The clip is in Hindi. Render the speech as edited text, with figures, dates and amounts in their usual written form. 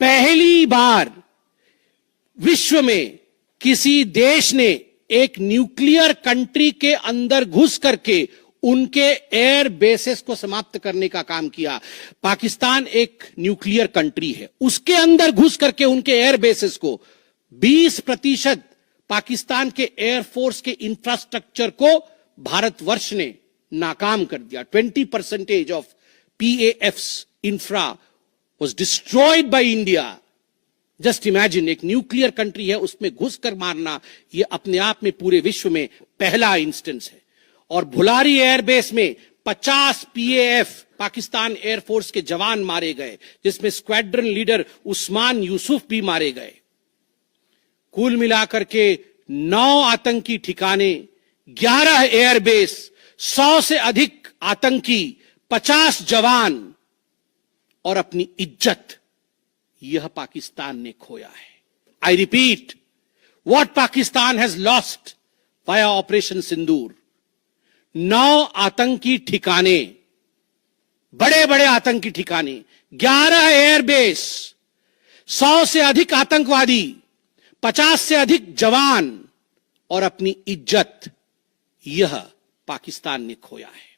पहली बार विश्व में किसी देश ने एक न्यूक्लियर कंट्री के अंदर घुस करके उनके एयर बेसेस को समाप्त करने का काम किया। पाकिस्तान एक न्यूक्लियर कंट्री है, उसके अंदर घुस करके उनके एयर बेसेस को 20% पाकिस्तान के एयरफोर्स के इंफ्रास्ट्रक्चर को भारतवर्ष ने नाकाम कर दिया। 20% of PAF's infra was destroyed by India. Just imagine, एक न्यूक्लियर कंट्री है, उसमें घुसकर मारना, यह अपने आप में पूरे विश्व में पहला इंस्टेंस है। और भुलारी एयरबेस में 50 PAF पाकिस्तान एयरफोर्स के जवान मारे गए, जिसमें स्क्वाड्रन लीडर उस्मान यूसुफ भी मारे गए। कुल मिलाकर के 9 आतंकी ठिकाने, 11 एयरबेस, 100 से अधिक आतंकी, 50 जवान और अपनी इज्जत, यह पाकिस्तान ने खोया है। I repeat, what Pakistan has lost via operation Sindoor. 9 आतंकी ठिकाने, बड़े बड़े आतंकी ठिकाने, 11 एयरबेस, 100 से अधिक आतंकवादी, 50 से अधिक जवान और अपनी इज्जत, यह पाकिस्तान ने खोया है।